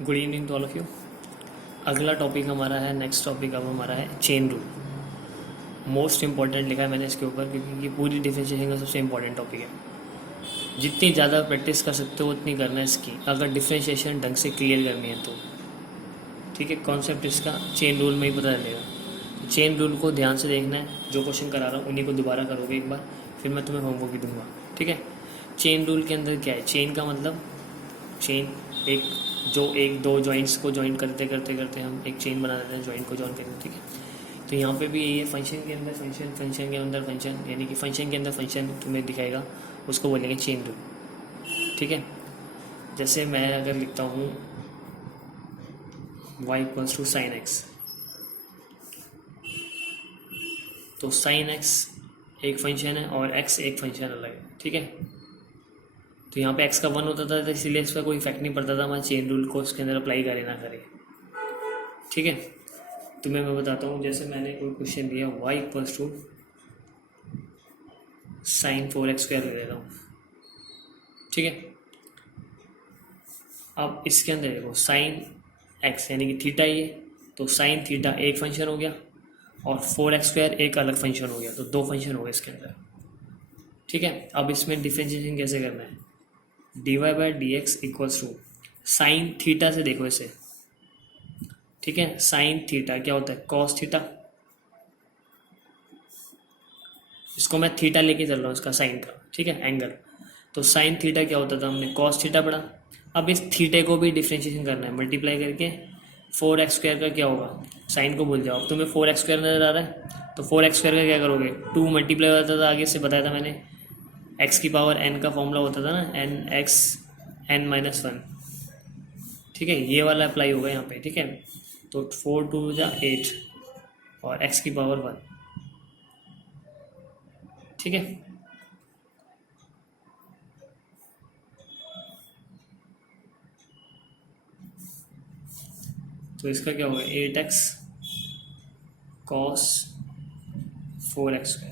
Good evening to all of you. अगला topic हमारा है, नेक्स्ट टॉपिक अब हमारा है चेन रूल। मोस्ट इंपॉर्टेंट लिखा है मैंने इसके ऊपर क्योंकि ये पूरी डिफरेंशिएशन का सबसे इंपॉर्टेंट टॉपिक है। जितनी ज़्यादा प्रैक्टिस कर सकते हो उतनी करना है इसकी, अगर डिफरेंशिएशन ढंग से क्लियर करनी है तो। ठीक है, कॉन्सेप्ट इसका चेन रूल में ही पता चलेगा। तो चेन रूल को ध्यान से देखना है, जो क्वेश्चन करा रहा हूँ उन्हीं को दोबारा करोगे एक बार, फिर मैं तुम्हें होमवर्क भी दूंगा। ठीक है, चेन रूल के अंदर क्या है? चेन का मतलब चेन एक दो जॉइंट्स को जॉइन करते करते करते हम एक चेन बना देते हैं, जॉइंट को जॉइन करते। ठीक है, तो यहाँ पे भी यही है, फंक्शन के अंदर फंक्शन, फंक्शन के अंदर फंक्शन, यानी कि फंक्शन के अंदर फंक्शन तुम्हें दिखाएगा, उसको बोलेंगे चेन रूल। ठीक है, जैसे मैं अगर लिखता हूँ y equals to sine x, तो साइन एक्स एक फंक्शन है और x एक फंक्शन अलग है। ठीक है, तो यहाँ पे x का 1 होता था तो इसीलिए इस पर कोई इफेक्ट नहीं पड़ता था, हमारे चेन रूल को इसके अंदर अप्लाई करे ना करे। ठीक है, तुम्हें मैं बताता हूँ, जैसे मैंने कोई क्वेश्चन दिया y equals to sign 4x² ले लेता हूँ। ठीक है, अब इसके अंदर देखो साइन x यानी कि थीटा ये, तो साइन थीटा एक फंक्शन हो गया और 4x² एक अलग फंक्शन हो गया, तो दो फंक्शन हो गए इसके अंदर। ठीक है, अब इसमें डिफरेंशिएशन कैसे करना है? dy/dx equals to sine theta से देखो इसे। ठीक है, साइन थीटा क्या होता है? Cos theta. इसको मैं थीटा लेके चल रहा हूँ, इसका साइन का। ठीक है, एंगल। तो साइन थीटा क्या होता था? हमने कॉस थीटा पढ़ा। अब इस थीटे को भी डिफरेंशिएशन करना है, मल्टीप्लाई करके 4x² का क्या होगा? साइन को भूल जाओ, अब तुम्हें 4x² नजर आ रहा है तो 4x² का क्या करोगे? 2 मल्टीप्लाई होता था, आगे से बताया था मैंने, x की पावर n का फॉर्मूला होता था ना, nx n-1। ठीक है, ये वाला अप्लाई होगा यहाँ पे। ठीक है, तो 4 2 8 और x की पावर 1। ठीक है, तो इसका क्या होगा? 8x cos 4x²।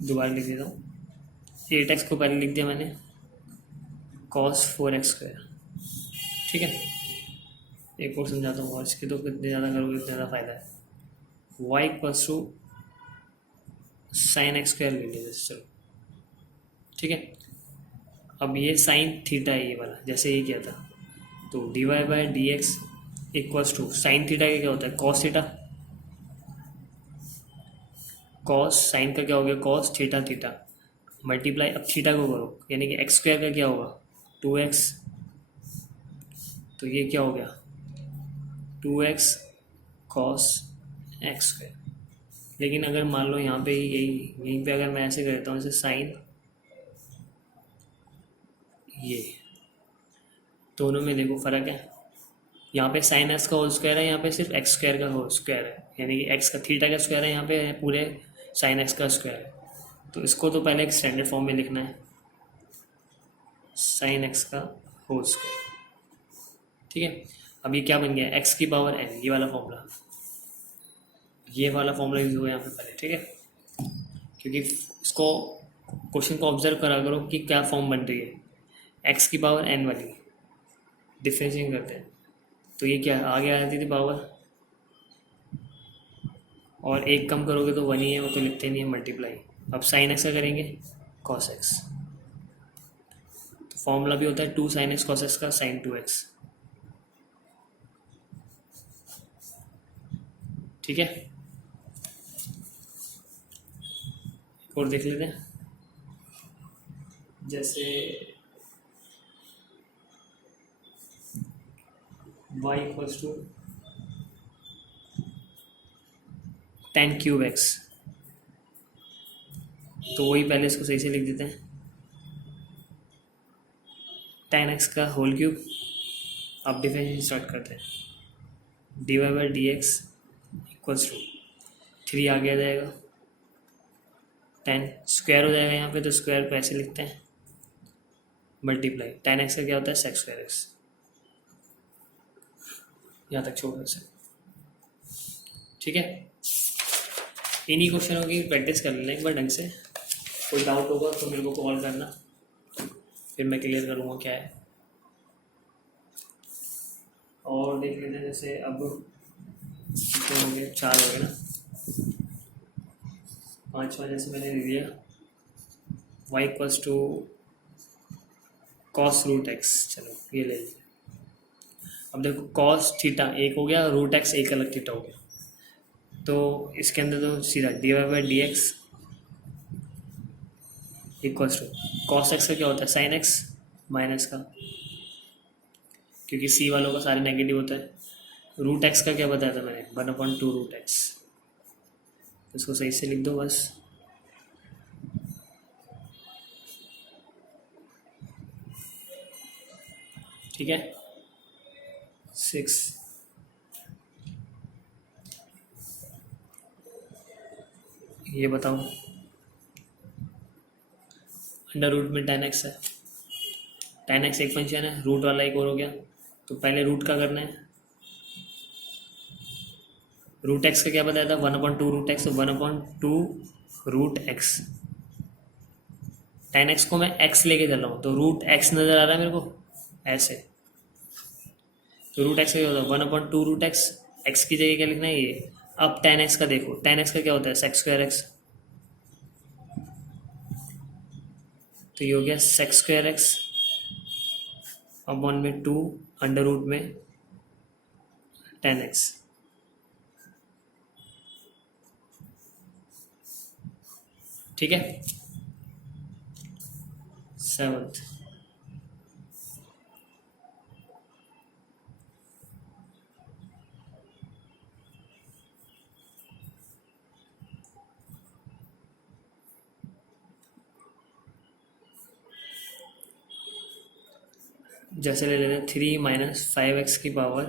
दोबारा लिख देता हूँ, 8x को पहले लिख दिया मैंने, cos 4x²। ठीक है, एक और समझाता हूँ, और इसके तो कितने ज़्यादा करोगे उतना ज़्यादा फायदा है। y equals to sign x² ले लीजिए, चलो। ठीक है, अब ये साइन थीटा है ये वाला, जैसे ये किया था, तो dy/dx equals to sine theta का क्या होता है? Cos theta. कॉस साइन का क्या हो गया? कॉस थीटा थीटा मल्टीप्लाई, अब थीटा को करो, यानी कि x² का क्या होगा? 2x। तो ये क्या हो गया? 2x cos x²। लेकिन अगर मान लो यहाँ पे यहीं पे अगर मैं ऐसे करता हूँ, जैसे साइन, ये दोनों में देखो फर्क है। यहाँ पे साइन एक्स का होल स्क्वायर है, यहाँ पे सिर्फ x² का होल स्क्वायर है, यानी कि x का थीटा का स्क्वायर है, यहाँ पे पूरे साइन एक्स का स्क्वायर है। तो इसको तो पहले एक स्टैंडर्ड फॉर्म में लिखना है, साइन एक्स का होल स्क्वायर। ठीक है, अब ये क्या बन गया? x की पावर n, ये वाला फॉर्मूला, ये वाला फॉर्मूला यूज हुआ यहाँ पे पहले। ठीक है, क्योंकि इसको क्वेश्चन को ऑब्जर्व करा करो कि क्या फॉर्म बन रही है, x की पावर n वाली डिफरेंशिएट करते हैं, तो ये क्या आगे आ जाती थी पावर, और एक कम करोगे तो 1 ही है, वो तो लिखते नहीं है, मल्टीप्लाई। अब साइन एक्स का करेंगे कॉस एक्स, तो फॉर्मूला भी होता है 2 sin x cos x का sin 2x। ठीक है, और देख लेते हैं, जैसे y equals to tan³ x, तो वही पहले इसको सही से लिख देते हैं, tan x का होल क्यूब। अब डिफरेंशिएशन स्टार्ट करते हैं, dy/dx इक्वल्स टू 3 आ गया जाएगा, tan स्क्वायर हो जाएगा यहाँ पे, तो स्क्वायर को ऐसे लिखते हैं, मल्टीप्लाई tan x का क्या होता है? sec²x। यहाँ तक छोड़ सकते। ठीक है, इन्हीं क्वेश्चनों की प्रैक्टिस कर लेना एक बार ढंग से। कोई डाउट होगा तो मेरे को कॉल करना, फिर मैं क्लियर करूँगा क्या है। और देख लेते हैं। जैसे अब कितने हो गए, 4 हो गए ना। 5वां जैसे मैंने दे दिया y equals to cos root x. चलो ये ले लीजिए। अब देखो कॉस थीटा एक हो गया, रूट एक्स एक अलग थीटा हो गया, तो इसके अंदर तो सीधा d y by d x equals to cos x का क्या होता है, साइन एक्स माइनस का, क्योंकि सी वालों का सारे नेगेटिव होता है। रूट एक्स का क्या बताया था मैंने, 1/2 रूट एक्स। इसको सही से लिख दो बस। ठीक है, 6। ये बताओ, अंडर रूट में tan x है, tan x एक फंक्शन है, रूट वाला एक और हो गया, तो पहले रूट का करना है। रूट एक्स का क्या बताया था, 1/2 root x, 1/2 root x. tan x को मैं x लेके चल रहा हूँ, तो रूट x नजर आ रहा है मेरे को ऐसे, तो रूट एक्स का क्या होता है, 1/2 रूट एक्स। एक्स की जगह क्या लिखना है ये। अब tan x का देखो, tan x का क्या होता है, सेक्स स्क्वायर एक्स, तो ये हो गया सेक्स स्क्वायर एक्स अपॉन में 2 अंडर रूट में tan x। ठीक है, 7th जैसे ले लेते हैं 3 माइनस 5x की पावर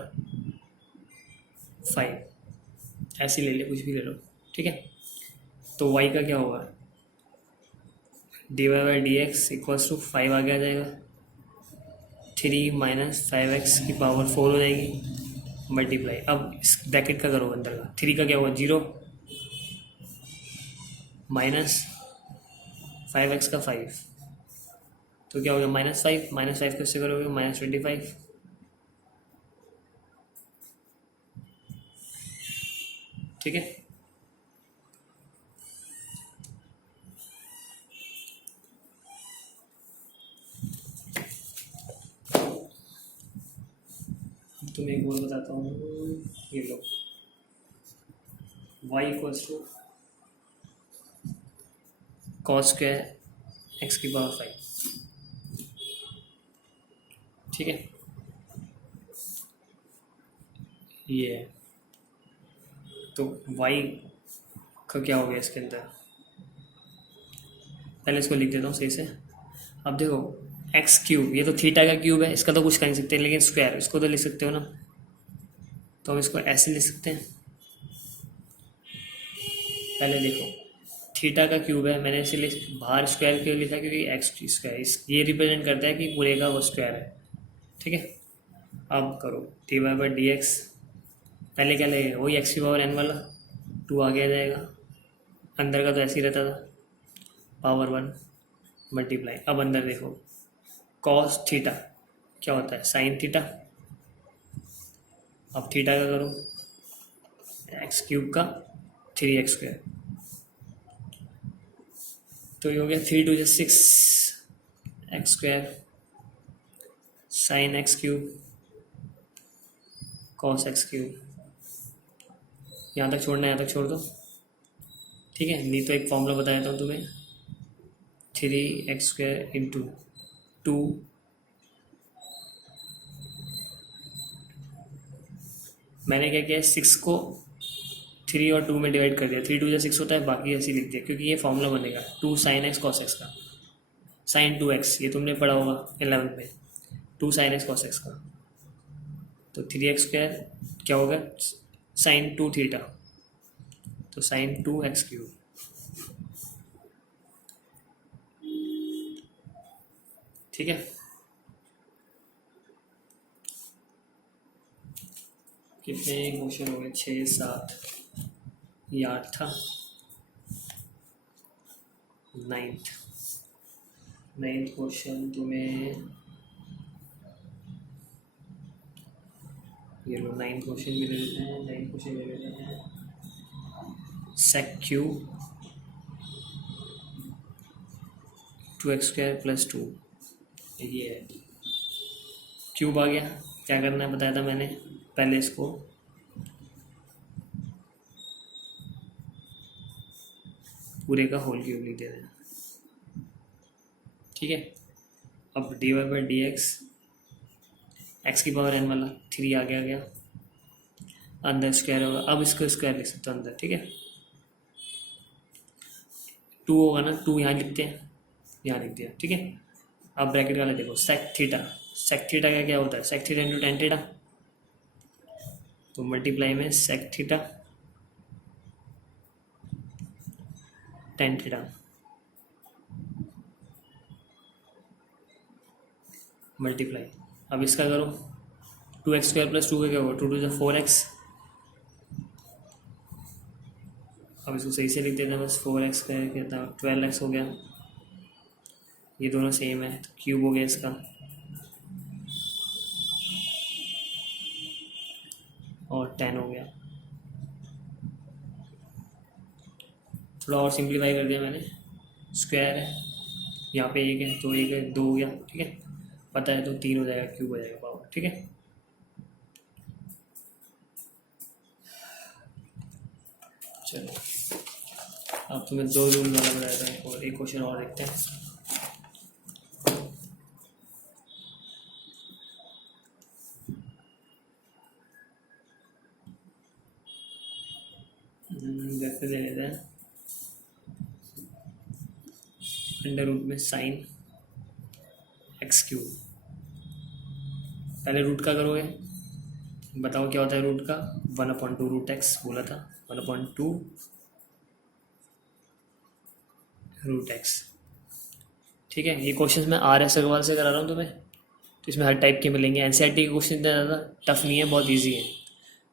5, ऐसे ले ले, कुछ भी ले लो। ठीक है, तो y का क्या होगा, d y by d x equals to 5 आगे आ जाएगा, 3 माइनस 5x की पावर 4 हो जाएगी, मल्टीप्लाई। अब इस ब्रैकेट का करो अंदर का, 3 का क्या होगा 0 माइनस 5x का 5, तो क्या हो गया -5, -5 किससे करोगे, -25। ठीक है, अब तुम्हें एक और बताता हूँ, ये लो y equals to cos square x की पावर 5। ठीक है, ये है, तो y का क्या हो गया इसके अंदर, पहले इसको लिख देता हूँ सही से। अब देखो एक्स क्यूब, ये तो थीटा का क्यूब है, इसका तो कुछ कर नहीं सकते, लेकिन स्क्वायर इसको तो लिख सकते हो ना, तो हम इसको ऐसे लिख सकते हैं। पहले देखो थीटा का क्यूब है, मैंने इसीलिए बाहर स्क्वायर क्यों लिखा, क्योंकि एक्स स्क्वायर ये रिप्रेजेंट करता है कि पूरे का वो स्क्वायर है। ठीक है, अब करो d y by d x, पहले क्या लगेगा, वही एक्स की पावर एन वाला 2 आगे आ जाएगा, अंदर का तो ऐसे ही रहता था, पावर 1 मल्टीप्लाई। अब अंदर देखो कॉस थीटा क्या होता है, साइन थीटा। अब थीटा का करो, एक्स क्यूब का 3x स्क्वायर, तो ये हो गया 3 2 6 x square sine x cube cos x cube. यहाँ तक छोड़ना है, यहाँ तक छोड़ दो। ठीक है, नहीं तो एक फॉर्मूला बता देता हूँ तुम्हें, 3x स्क्वायर इंटू 2 मैंने क्या किया, 6 को 3 और 2 में डिवाइड कर दिया, 3 2 6 होता है, बाकी ऐसे लिख दिया, क्योंकि ये फॉर्मूला बनेगा 2 साइन एक्स कॉस एक्स का, साइन 2x ये तुमने पढ़ा होगा 11th में, 2 साइन एक्स कॉस एक्स का, तो 3x स्क्वायर क्या होगा, साइन 2 थीटा, तो साइन 2x क्यूब। ठीक है, कितने क्वेश्चन हो गए, 6 7, ये 8 था। 9th क्वेश्चन तुम्हें ये लो 9 क्वेश्चन भी ले लेते हैं, 9 क्वेश्चन ले लेते हैं। सेक क्यूब 2x² + 2, ये है क्यूब आ गया। क्या करना है बताया था मैंने, पहले इसको पूरे का होल क्यूब लिख देना है, ठीक है। अब dy/dx x⁴ n वाला 3 आगे आ गया, अंदर स्क्वायर होगा। अब इसको स्क्वायर लिख सकते हो अंदर, ठीक है। 2 होगा ना, 2 यहाँ लिखते हैं, यहाँ लिख दिया, ठीक है। अब ब्रैकेट वाला देखो, सेक थीटा का क्या होता है, sec theta into tan theta, तो मल्टीप्लाई में sec theta tan theta, multiply. अब इसका करो 2x² + 2 का क्या होगा, 2 × 2 = 4x। अब इसको सही से लिख देते हैं बस, 4x का कहता है 12x हो गया, ये दोनों सेम है तो क्यूब हो गया इसका, और 10 हो गया। थोड़ा और सिंप्लीफाई कर दिया मैंने, स्क्वायर है यहाँ पे, एक है तो एक है 2 हो गया, ठीक है। पता है तो 3 हो जाएगा, क्यूब हो जाएगा पावर, ठीक है। चलो अब तुम्हें 2 रूल वाला बताया था, और एक क्वेश्चन और देखते हैं। वैसे ले लेते हैं, अंडर रूट में साइन x³ पहले रूट का करोगे, बताओ क्या होता है रूट का, 1/2√x बोला था, 1/2√x, ठीक है। ये क्वेश्चन मैं RS अग्रवाल से करा रहा हूँ तुम्हें, तो इसमें हर टाइप के मिलेंगे। NCERT के क्वेश्चन इतना ज़्यादा टफ नहीं है, बहुत ईजी है,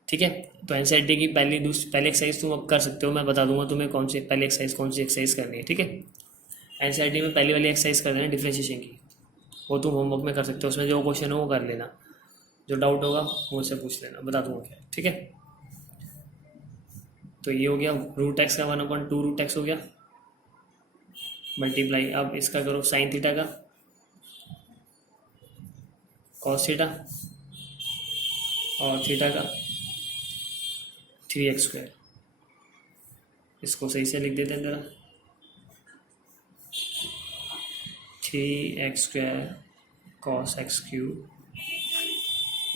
ठीक है। तो NCERT की पहली एक्सरसाइज तुम अब कर सकते हो, मैं बता दूंगा तुम्हें कौन सी पहली एक्सरसाइज, कौन सी एक्सरसाइज करनी है, ठीक है। NCERT में पहली वाली एक्सरसाइज कर देना डिफ्रेंशिएशन की, वो तुम होमवर्क में कर सकते हो, उसमें जो क्वेश्चन हो वो कर लेना, जो डाउट होगा वो उससे पूछ लेना, बता दूंगा क्या, ठीक है। तो ये हो गया √x का 1/2√x हो गया, मल्टीप्लाई। अब इसका करो साइन थीटा का कॉस थीटा, और थीटा का 3x², इसको सही से लिख देते हैं ज़रा, 3x² cos x³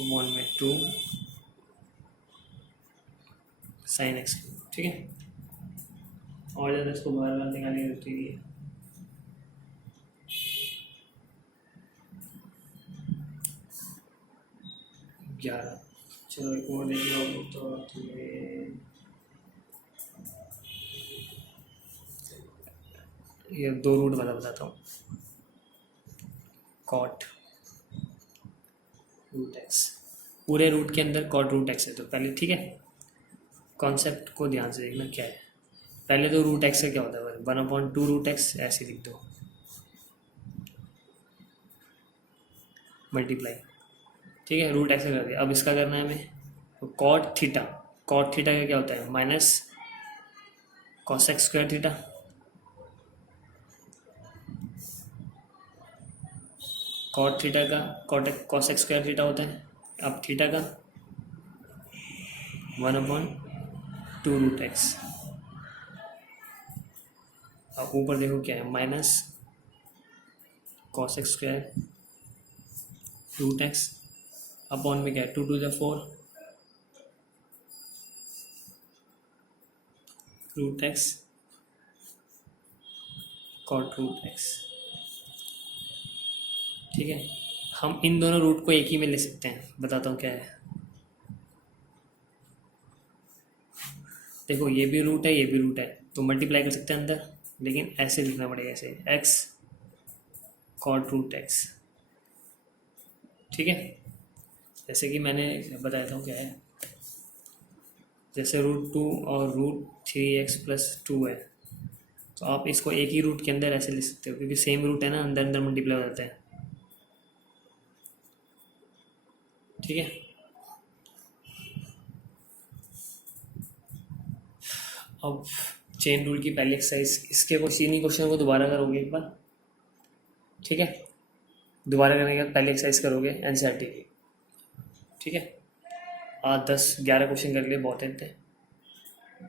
1/2 sin x³, ठीक है। और ज़्यादा इसको बार बार निकालने की जरूरत नहीं है। ग्यारह, चलो एक और देख लो तो ये 2 रूट वाला बताता हूँ, कॉट √x, पूरे रूट के अंदर कॉट √x है, तो पहले ठीक है कॉन्सेप्ट को ध्यान से देखना क्या है। पहले तो √x का क्या होता है, 1/2√x ऐसे लिख दो, मल्टीप्लाई, ठीक है। √x का कर दिया। अब इसका करना है हमें, तो कॉट थीटा का क्या होता है, minus cos x² theta, cot theta का cos x² थीटा होता है। अब थीटा का 1/2√x, अब ऊपर देखो क्या है, minus cos x² √x, upon में क्या है 2 × 4 √x cot √x, ठीक है। हम इन दोनों रूट को एक ही में ले सकते हैं, बताता हूँ क्या है। देखो ये भी रूट है, ये भी रूट है, तो मल्टीप्लाई कर सकते हैं अंदर, लेकिन ऐसे लिखना पड़ेगा, ऐसे x cot √x, ठीक है। जैसे कि मैंने बताया था क्या है, जैसे √2 और √3x + 2 है, तो आप इसको एक ही रूट के अंदर ऐसे लिख सकते हो, क्योंकि सेम रूट है ना, अंदर अंदर मल्टीप्लाई हो जाता है, ठीक है। अब चेन रूल की पहली एक्सरसाइज, इसके इन्हीं क्वेश्चन को दोबारा करोगे एक बार, ठीक है। दोबारा करने के बाद पहली एक्सरसाइज करोगे एनसीईआरटी की, ठीक है। 10-11 क्वेश्चन कर लिए, बहुत हैं इतने।